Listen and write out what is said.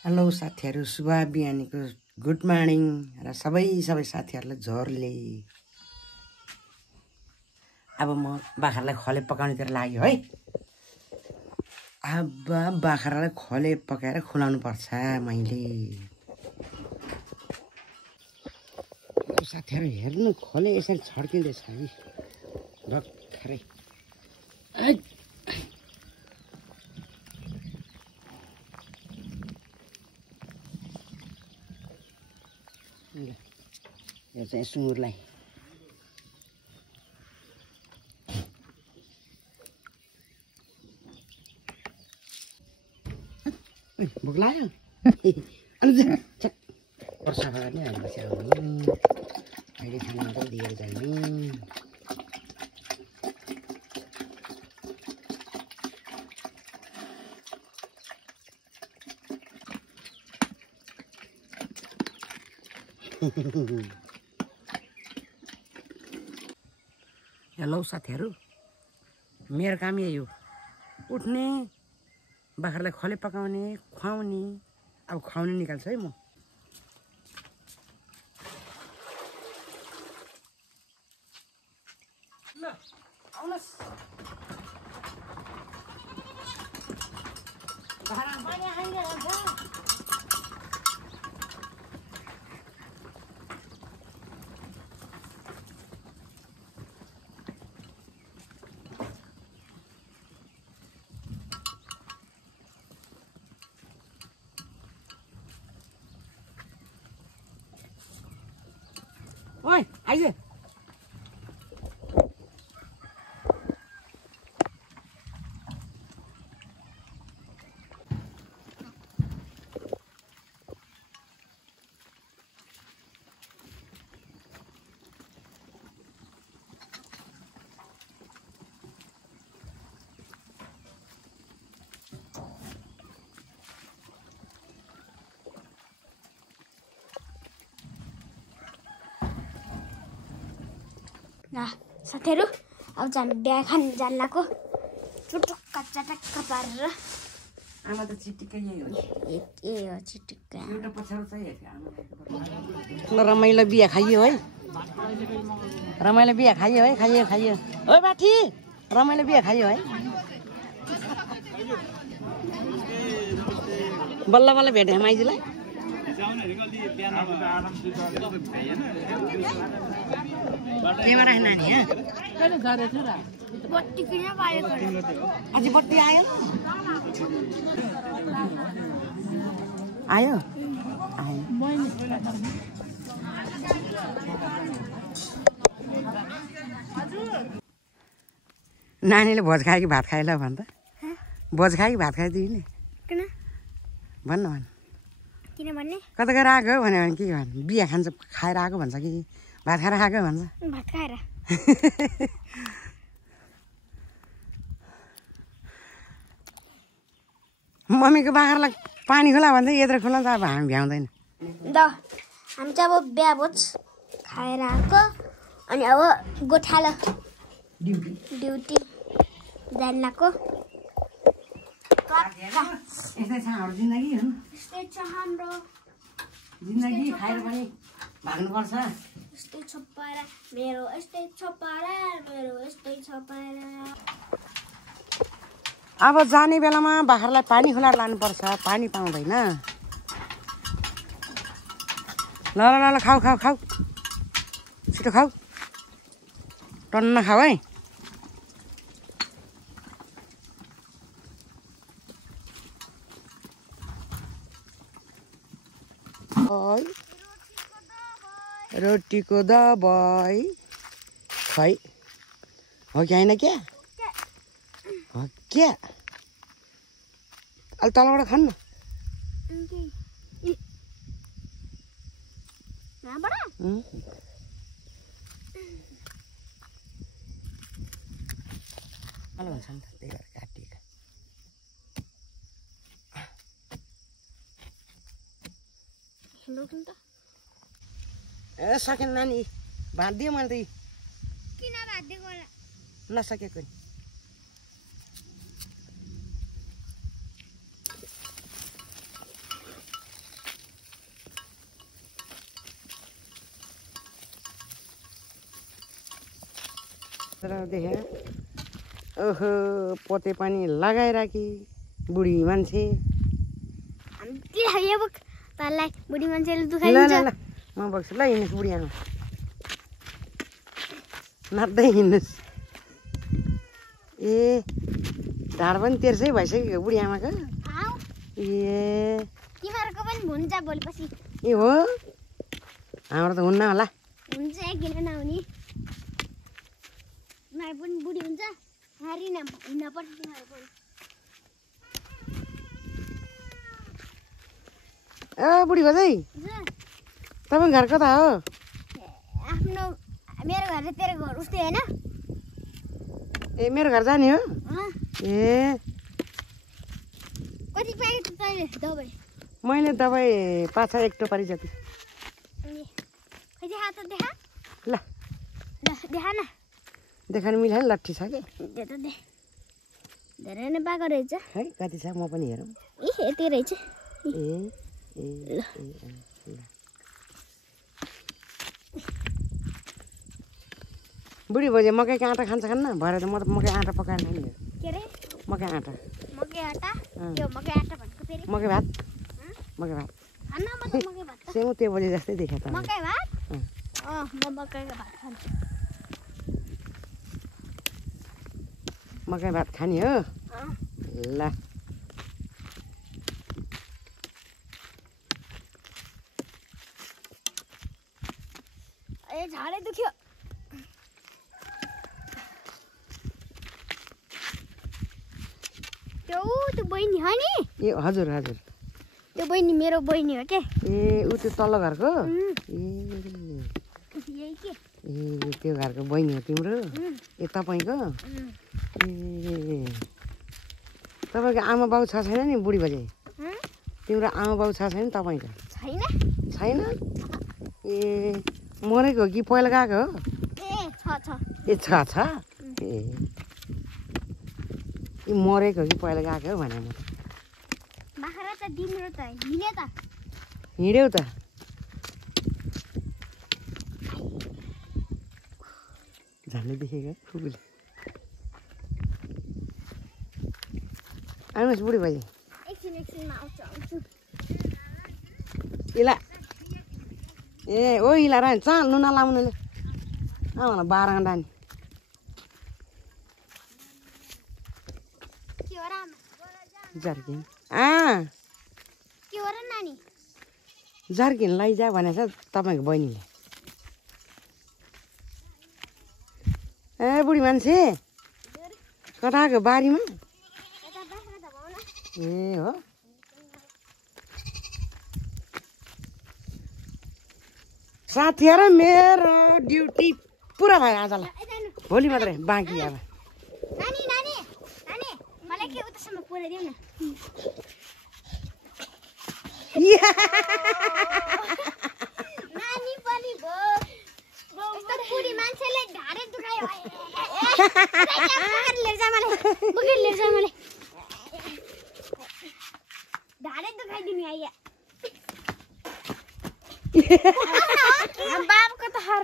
Hello साथीहरु, शुभ बिहानीको good morning र सबै साथीहरुलाई झोरले। अब म बाख्रालाई खले पकाउनेतिर लाग्यो है। अब बाख्रालाई खले पकाएर खुलाउनु पर्छ मैले। साथीहरु हेर्नु, खले यसरी छड्किँदैछ है भर्खरै। यो चाहिँ सुँगुरलाई भोक लाग्यो सफा गर्ने अहिले आउनु, अहिले खाना मात्रै दिएर जाने। हेलो साथीहरु, मेरो काम यही हो, उठ्ने, बाख्रालाई खले पकाउने, खुवाउने। अब खुवाउने निकाल्छु है म। ल आउनुस्, बाख्रा पानी खाइरहेको छ। ओइ आइज। ल साथीहरु, अब चाहिँ बिहा खान जान लाग्यो। चुटुक्क चटक्क पारेर। आमा त चिटिक्कै यही हो नि। ए हो चिटुक्क। एउटा पछाडि चाहिँ ल रमाइलो बिहा खाइयो है। रमाइलो बिहा खाइयो है, खाइयो। ओइ बाठी, रमाइलो बिहा खाइयो है। बल्ल बल्ल भेटे माइजूलाई। केबाट नानी यहाँ बत्ती किन पायो? अझै बत्ती आयो? आयो? नानीले भोज खायो कि भात खायो ल भन् त? भोज खायो कि भात खाइदियो नि? किन भन्न भन्ने? कता गएर आएको भन्यो भने के भन्छ? बिहा खान्छ खाएर आएको भन्छ कि भात खाएर आएको भन्छ? भात खाएर। मम्मीको बाख्रालाई पानी खोला भन्छ, यत्रो खोला त अब हामी भ्याउँदैन। हामी चाहिँ अब बिहा भोज खाएर आएको, अनि अब गोठालो ड्युटी जान लाग्यो। यस्तै छ हाम्रो जिन्दगी। यस्तै छ हाम्रो जिन्दगी, खाएर पनि भाग्नुपर्छ। यस्तै छ पारा मेरो, यस्तै छ पारा मेरो, यस्तै छ पारा। अब जाने बेलामा बाख्रालाई पानी खोलाएर लानुपर्छ, पानी पाउँदैन। ल ल ल खाऊ खाऊ खाऊ, छिटो खाऊ, टन्न खाऊ है। रोटीको दबाई खै हो कि होइन? क्या हो क्या? अलि तलबाट खानु न। भन्छ नि त, त्यही भएर काटिएको। ए सकेन नानी, भात दियो मैले त। किन भात दिएको होला? नसकेको नि। देखे ओहो पोते पानी लगाइराखी बुढी मान्छे बुढी मान्छेले ल दुखाइदिन्छ ल ल म बग्छु ल हिँड्नुहोस् बुढी आमा नाच्दै हिँड्नुहोस् ए ढाड पनि तेर्सै भइसक्यो बुढी आमाको आऊ ए तिमीहरूको पनि हुन्छ भोलिपछि ए हो हाम्रो त हुन्न होला हुन्छ किन नहुने तिमीहरू पनि बुढी हुन्छ हिँड्नपर्छ तिमीहरू पनि बुढी बजै तपाईँ घर कता हो आफ्नो मेरो घर र तेरो घर उस्तै होइन ए मेरो घर जाने हो ए कति पाएको त तैँले दबाई मैले दबाई 5 एक टोपारी जति खै देखा त देखा ल देखा न देखाउनु मिल्यो लट्ठी छ कि त्यो त दे धेरै नै पाएको रहेछ है कति छ म पनि हेरौँ यति रहेछ ए ए ल बुढी बजे मकैको आँटा खान्छ खान्न भरे त म त मकै आँटा पकाएर खाने हो के अरे मकै आँटा मकै आँटा त्यो मकै आँटा भनेको फेरि मकै भात मकै भात खान्न म त मकै भात त सेउ त्यो बजे जस्तै देख्यो त मकै भात म मकैको भात खान्छु मकै भात खाने हो ल ए झाडै दुख्यो त्यो बहिनी हो नि ए हजुर हजुर त्यो बहिनी मेरो बहिनी हो के ए ऊ त्यो तल्लो घरको ए यही के ए त्यो घरको बहिनी हो तिम्रो ए तपाईँको ए तपाईँको आमा बाउ छ छैन नि बुढी बजे तिम्रो आमा बाउ छ छैन तपाईँको छैन छैन ए मरेको हो कि पहिला गएको हो ए ए छ ए मरेको हो कि पहिला गएको हो भने म बाख्रा त तिम्रो त हिँड्यो त हिँड्यौ त झन्डै देखेको फुपूले आउनुहोस् बुढी बजे एकछिनमा आउँछु इला ए ओ इला र चाल नुना लाउनुले आउन 12 घन्टा नि के हो र जर्किन के हो र नानी जर्किन लैजा भनेछ तपाईँको बहिनीले ए बुढी मान्छे कता गयो बारीमा यता बाख्रा त भन ए हो साथीहरु मेरो ड्युटी पुरा भयो आजलाई भोलि मात्रै बाँकी अब नानी नानी नानी मलाई के उतासम्म पुऱ्याइदेऊ न नानी पनि भो यस्तो बुढी मान्छेले ढाडे दुखायो बुकेर लिएर जा मलाई ढाडे दुखाइदिनु आइया बाबुको त हर